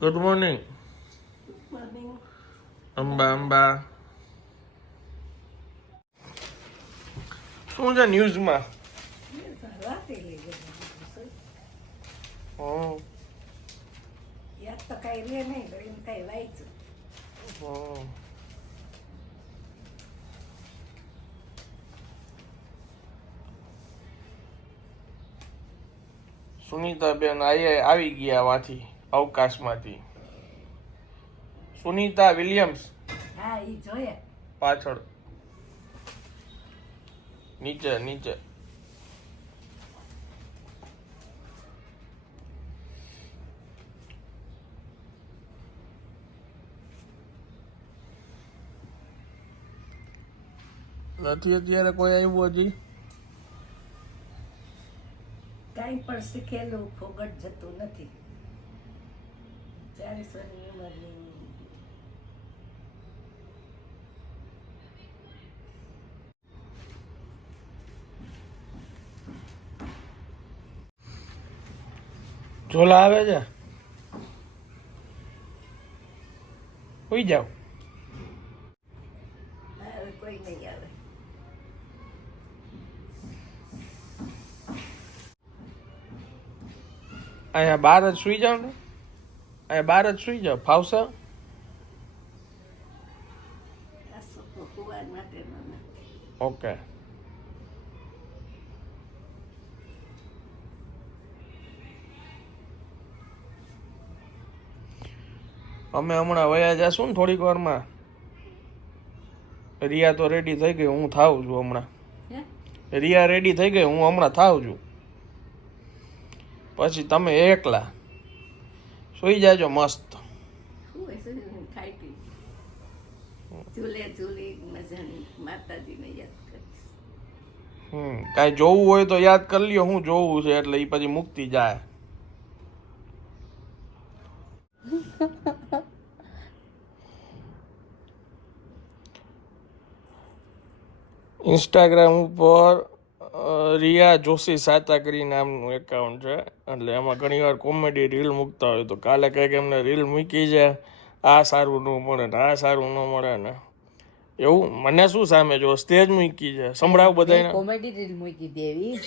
Good morning Amba Amba. શું છે ન્યૂઝમાં. સુનીતાબેન આવી ગયા માંથી અવકાશમાંથી. સુનીતા વિલિયમ્સ. હા પાછળ. નીચે નીચે. નથી અત્યારે કોઈ આવ્યું હજી? કાંઈ પણ શીખેલું ફોગટ જતું નથી. ચાલીસ વર્ષની ઉંમરની ઝોલા આવે છે? કોઈ જાવ. કોઈ નહીં આવે. અહીંયા બહાર જ સુઈ જાવ ને? અહીંયા બહાર જ સુઈ જાવ ફાવશે? ઓકે. અમે હમણાં વયા જાશું ને થોડીક વારમાં. રિયા તો રેડી થઈ ગઈ હું થાવ છું હમણાં. રિયા રેડી થઈ ગઈ હું હમણાં થાવ છું. પછી તમે એકલા. સુઈ જાજો મસ્ત. હમ કાંઈ જોવું હોય તો યાદ કરી લ્યો હું જોવું છે એટલે એ પછી મુક્તિ જાય. ઇન્સ્ટાગ્રામ ઉપર રિયા જોશી સાતાકરી નામનું એકાઉન્ટ છે. એટલે એમાં ઘણીવાર કોમેડી રીલ મૂકતા હોય તો કાલે કંઈક એમને રીલ મૂકી છે. આ સારું ન મળે ને આ સારું ન મળે ને. એવું? મને શું સામે જો સ્ટેજ મૂકી છે? સંભળાવ બધાને કોમેડી રીલ મૂકી દેવી.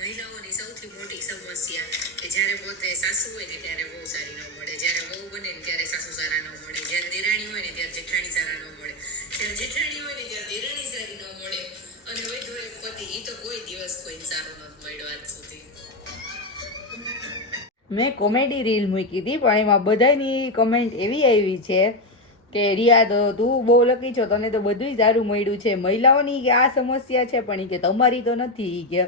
મહિલાઓની સૌથી મોટી સમસ્યા કે જ્યારે પોતે સાસુ હોય ને ત્યારે બહુ સારી ન મળે. જ્યારે બહુ બને ને ત્યારે સાસુ સારા ન મળે. જ્યારે દેરાણી હોય ને ત્યારે જેઠાણી સારા ન મળે. જ્યારે જેઠાણી હોય ને ત્યારે દેરાણી સારી ન મળે. અને વધુ એક પતિ એ તો કોઈ દિવસ કોઈ સારો નથી મળ્યો આજ સુધી. મેં કોમેડી રીલ મૂકી હતી પણ એમાં બધાની કમેન્ટ એવી આવી છે કે રિયા તો તું બહુ લકી છો તને તો બધું સારું મળ્યું છે. મહિલાઓની કે આ સમસ્યા છે પણ ઈ કે તમારી તો નથી કે.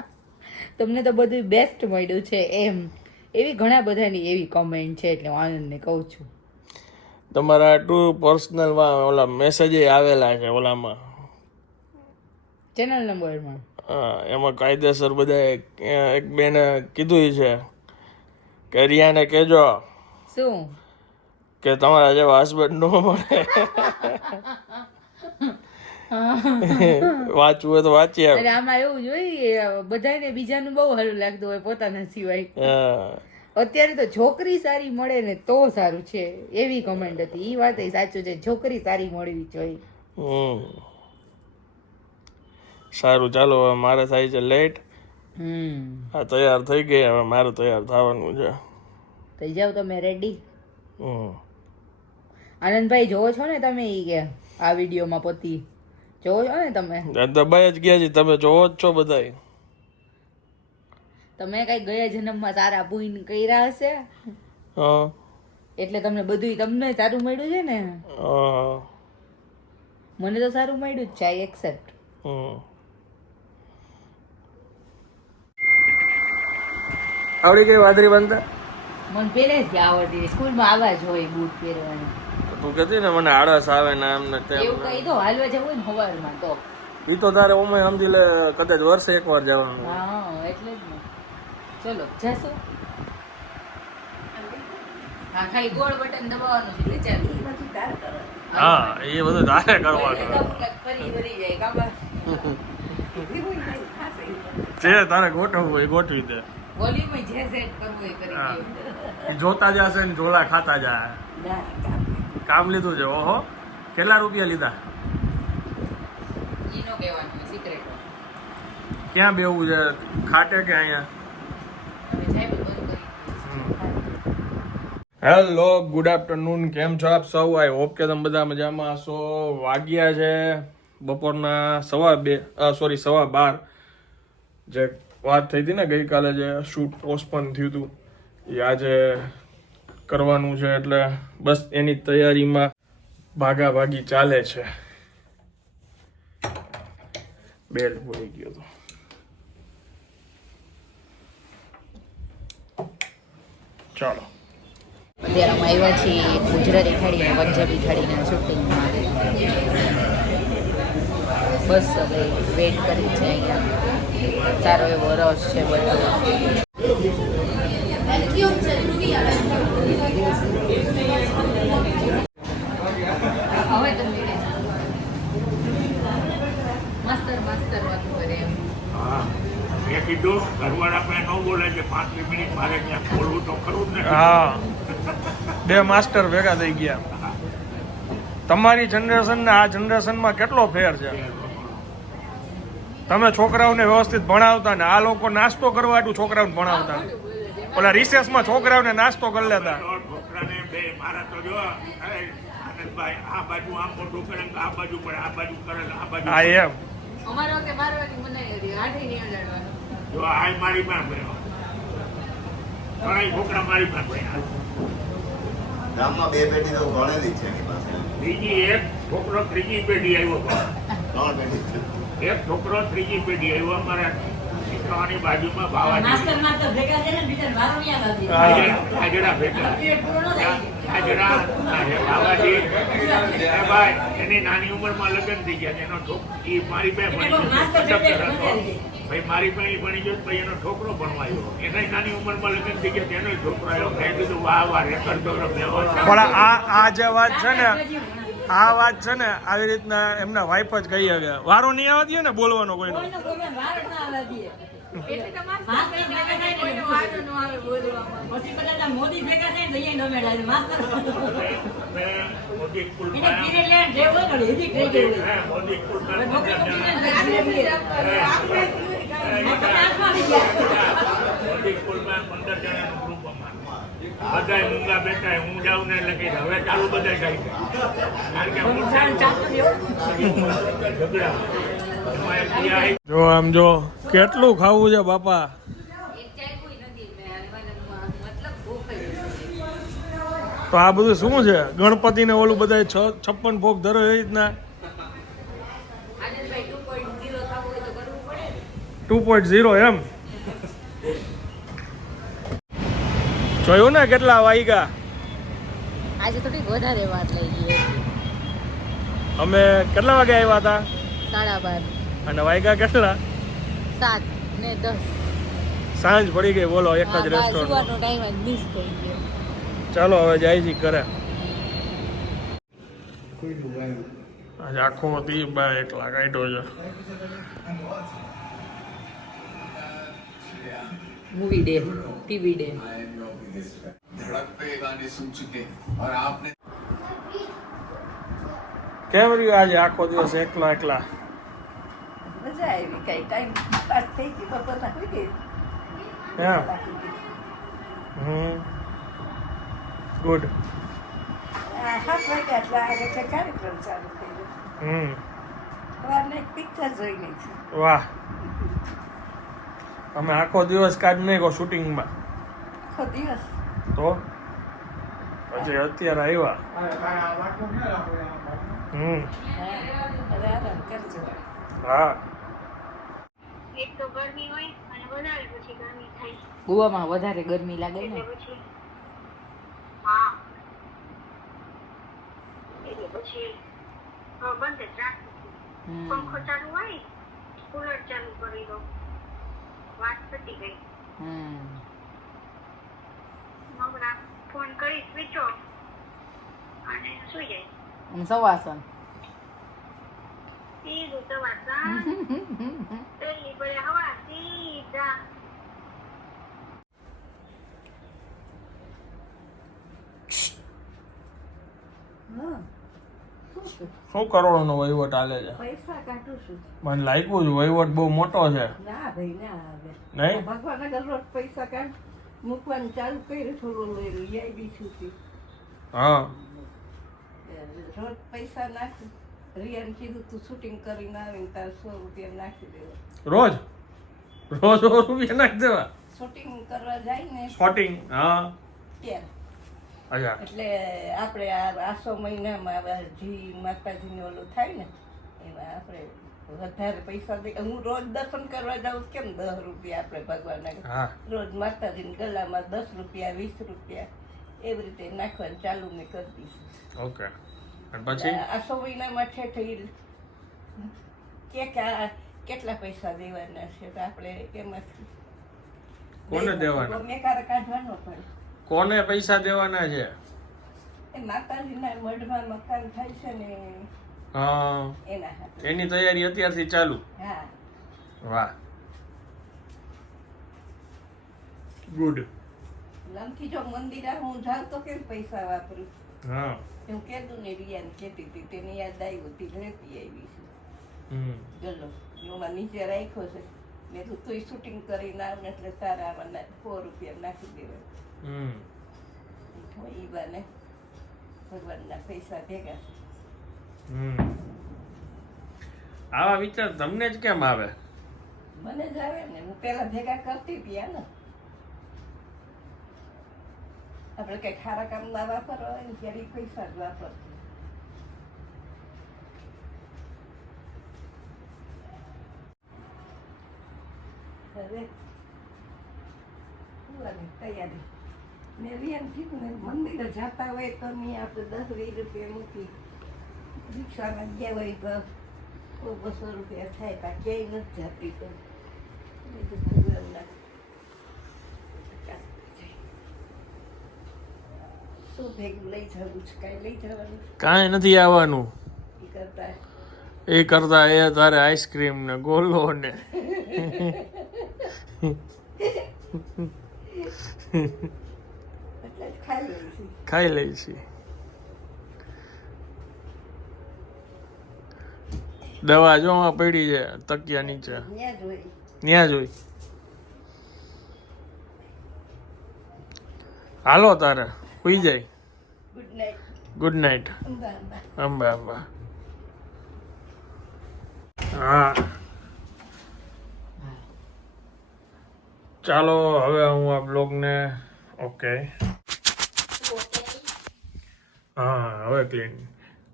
તમને તો બધું બેસ્ટ મળ્યું છે એમ. એવી ઘણા બધાની એવી કમેન્ટ છે એટલે હું આનંદને કહું છું. તમારા ટુ પર્સનલમાં ઓલા મેસેજ આવેલા છે ઓલામાં. ચેનલ નંબરમાં એમાં કાયદેસર બધા એક બેને કીધું છે કે રિયાને કહેજો શું? કે તમારા જેવા હસબન્ડ નો મળે. વાંચવું હોય તો વાંચી આવે. આમાં એવું જોઈએ બધાને બીજાનું બહુ સારું લાગતું હોય પોતાના સિવાય. અત્યારે તો છોકરી સારી મળે ને તો સારું છે એવી કમેન્ટ હતી. એ વાત સાચું છે છોકરી સારી મળવી જોઈએ. સારું ચાલો હવે મારે થાય છે લેટ હમ. આ તૈયાર થઈ ગઈ હવે મારે તૈયાર થવાનું છે. થઈ જાવ તમે રેડી આનંદભાઈ જોવો છો ને તમે ઈ કે આ વિડીયોમાં પતિ? જોવો છો ને તમે? દબાઈ જ ગયા છે તમે જોવો જ છો બધાય. તમે કઈ ગયા જન્મમાં સારા પુઈન કર્યા હશે? હા. એટલે તમને બધું તમને સારું મળ્યું છે ને? હા. મને તો સારું મળ્યું જ છે આઈ એક્સેપ્ટ આવડી ગઈ વાદળી બાંધતા મને પહેલેથી આવડતી સ્કૂલમાં આવા જ હોય બૂટ પહેરવાના. તું કહેતી ને મને આળસ આવે ને આમ ને તેમ એવું કહી તો હાલવા જવું ને હવારમાં તો. એ તો તારે ઓમે સમજી લે કદાચ વર્ષે એકવાર જવાનું હા એટલે જ ને. ચલો જશો? ખાલી ગોળ બટન દબાવવાનું છે એટલે એ બધું હા એ બધું તારે કરવાનું. જે તારે ગોઠવવું હોય એ ગોઠવી દે. વોલ્યુમ જે સેટ કરવું એ કરી. જોતા જશે ને ઝોલા ખાતા જાય કામ કામ લીધું છે ઓહો. કેટલા રૂપિયા લીધા? ઈ કહેવાનું સિક્રેટ ક્યાં બેવું છે? ખાટે કે અહીંયા? હેલો ગુડ આફ્ટરનૂન કેમ છો આપ સૌ? આઈ હોપ કે તમે બધા મજામાં હશો. વાગ્યા છે બપોરના સવા બે સોરી સવા બાર. જે વાત થઈ હતી ને, ગઈકાલે જે શૂટ પોસ્ટપોન થયું હતું, એ આજે કરવાનું છે, એટલે બસ એની તૈયારીમાં ભાગા ભાગી ચાલે છે. બેલ ભૂલી ગયો હતો ચાલો. અત્યારે અમે આવ્યા છીએ, ગુજરાતી થાળી અને પંજાબી થાળીના શૂટિંગમાં બસ હવે વેટ કરી છે અહીંયા. સારો એવો રસ છે કીધું ઘરવાળા પાસે ન બોલે છે પાંચ મિનિટ મારે ત્યાં બોલવું તો ખરું હા. બે માસ્ટર ભેગા થઈ ગયા. તમારી જનરેશન ને આ જનરેશનમાં કેટલો ફેર છે? તમે છોકરાઓને વ્યવસ્થિત ભણાવતા ને આ લોકો નાસ્તો કરવા આટલું છોકરાઓને ભણાવતા. ઓલા રિસેસમાં છોકરાઓને નાસ્તો કરી લેતા. છોકરાને બે મારા તો જો અરે આનંદભાઈ આ બાજુ આમ મોટું કરે ને આ બાજુ પડે આ બાજુ કરે આ બાજુ હા એમ. ગામમાં બે પેઢી તો ભણેલી છે ત્રીજી એક છોકરો ત્રીજી પેઢી આવ્યો ત્રણ પેઢી છે. એક છોકરો ત્રીજી પેઢી આવ્યો અમારા શીખવાની બાજુમાં બાવાજી. માસ્ટર માસ્ટર ભેગા છે ને બીજા યાદ હતી ભેગા. હાજરા બાવાજી. એ ભાઈ એની નાની ઉંમરમાં લગ્ન થઈ ગયા એનો છોકરો એ મારી. ભણી ભાઈ મારી પાસે એ ભણી ગયો તો ભાઈ એનો છોકરો ભણવા આવ્યો. એને નાની ઉંમરમાં લગ્ન થઈ ગયા એનો છોકરો આવ્યો. મેં કીધું વાહ વાહ રેકર્ડ તો પણ આ આ જે વાત છે ને. આ વાત છે ને આવી રીતના એમના વાઈફ જ કહી હવે વારો નહીં આવવા દે ને બોલવાનો કોઈનો. બધા મૂંગા બેઠા હું જાઉં ને એટલે હવે ચાલુ બધાય જાય જો આમ જો, કેટલું ખાવું છે બાપા. તો આ બધું શું છે ગણપતિને ઓલું બધા છપ્પન ભોગ ધરે એ રીતના આનંદભાઈ 2.0 થવું હોય તો કરવું પડે ને. ટુ પોઈન્ટ ઝીરો એમ જોયું ને કેટલા વાગ્યા આજે થોડીક વધારે વાત લઈ ગઈ અમે કેટલા વાગે આવ્યા હતા? સાડા બાર. અને વાગ્યા કેટલા? સાત ને દસ. સાંજ પડી ગઈ બોલો એક જ રેસ્ટોરન્ટ ટાઈમ મિસ થઈ ગયો. ચાલો હવે જાય છે કરે આજે આખો તી બા એકલા કાઢ્યો છે. મૂવી ડે ટીવી ડે धड़क पे गाने सुन चुके और आपने કેમ રહ્યું આજે આખો દિવસ એકલા એકલા મજા આવી કઈ ટાઈમ પાસ થઈ ગઈ બપોરના હોઈ ગઈ એમ હમ ગુડ આ સાત વાગ્યા એટલે આગળ છે કાર્યક્રમ ચાલુ થઈ ગયો હમ સવારને એક પિક્ચર જોઈ નહીં છે વાહ અમે આખો દિવસ કાઢ નહીં કહો શૂટિંગમાં. આખો દિવસ? તો? પછી અત્યારે આવ્યા. હમ. હા હવે આરામ કરજો. હા. એક તો ગરમી હોય અને વધારે પછી ગરમી થાય. ગોવામાં વધારે ગરમી લાગે ને? પછી હા. પછી હવે બંધ રાખું પંખો ચાલુ હોય કુલર ચાલુ કરી દો વાસ્તવિક હમ મગરા ફોન કરી સ્વિચ ઓફ અને સુઈ જાય અને સવાસન સીધું સવાસન પેલી પડે હવા સીધા હમ છે? શું કરોડનો વહીવટ હાલે છે? પૈસા કાઢું છું. મને લાગ્યું છે વહીવટ બહુ મોટો છે. ના ભાઈ ના નહીં? ભગવાન દરરોજ રોજ પૈસા કાઢ મૂકવાનું ચાલુ કર્યું થોડું લઈ બી છું હા. રોજ પૈસા નાખ. રિયાને કીધું તું શૂટિંગ કરીને આવીને તારે સો રૂપિયા નાખી દેવા. રોજ? રોજ સો રૂપિયા નાખી દેવા? શૂટિંગ કરવા જાય ને. શોટિંગ હા. ત્યારે. એટલે આપણે આ આસો મહિનામાં હજી માતાજીનું ઓલું થાય ને એમાં આપણે વધારે પૈસા દે હું રોજ દર્શન કરવા જાઉં કેમ દસ રૂપિયા આપણે ભગવાન હા. રોજ માતાજીને ગલામાં દસ રૂપિયા વીસ રૂપિયા એવી રીતે નાખવાનું ચાલુ મેં કરી દઈશું ઓકે. પછી? આસો મહિનામાં છે થઈ કે કે કેટલા પૈસા દેવાના છે તો આપણે એમાંથી કોને દેવાના? મેં કાઢવાનો પડે. કોને પૈસા દેવાના છે? એ માતાજીના મઢમાં મકાન થાય છે ને હા. એની તૈયારી અત્યારથી ચાલુ? હા. વાહ. ગુડ લમથી જો મંદિર આ હું જાઉં તો કેમ પૈસા વાપરું? હા. હું કીધું ને રિયાને કહેતી હતી તેને યાદ આવી હતી લેતી આવી છે. હમ. ગલો એમાં નીચે રાખ્યો છે. મેં તું તું શૂટિંગ કરીને આવ એટલે તારા આમાં સો રૂપિયા નાખી દેવાય. હમ. એ બને. ભગવાનના પૈસા ભેગા. હમ. આવા વિચાર તમને જ કેમ આવે? મને જ આવે ને. હું પેલા ભેગા કરતી હતી ને આપણે કઈ ખારા કામ ના વાપરવા હોય ને ત્યારે પૈસા જ વાપરતી. હવે? સુવાની તૈયારી? મેં રિયાને કીધું ને મંદિરે જતા હોય તો મેં આપણે દસ વીસ રૂપિયા મૂકી. રિક્ષામાં ગયા હોય તો બસો રૂપિયા થાય તા ક્યાંય નથી જતી તો કાંઈ નથી આવવાનું. એ કરતા એ તારે આઈસ્ક્રીમ ને ગોલો ને. ખાઈ ખાઈ લઈશી દવા જો પડી છે, તકિયા નીચે. ત્યાં જોઈ હાલો તારે સુઈ જાય. Good night Amba Amba. હા. ચાલો, હવે હું આ બ્લોગને ઓકે હા હવે ક્લીન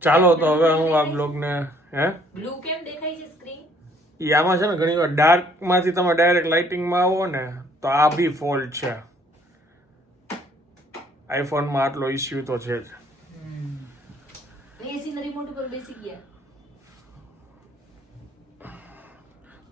ચાલો તો હવે હું આ બ્લોગને હે? બ્લુ કેમ દેખાય છે સ્ક્રીન ઈ આમાં છે ને ઘણી વાર ડાર્કમાંથી તમે ડાયરેક્ટ લાઇટિંગમાં આવો ને તો આ બી ફોલ્ટ છે. આઈફોનમાં આટલો ઇસ્યુ તો છે જ. એસી ના રિમોટ ઉપર બેસી ગયા.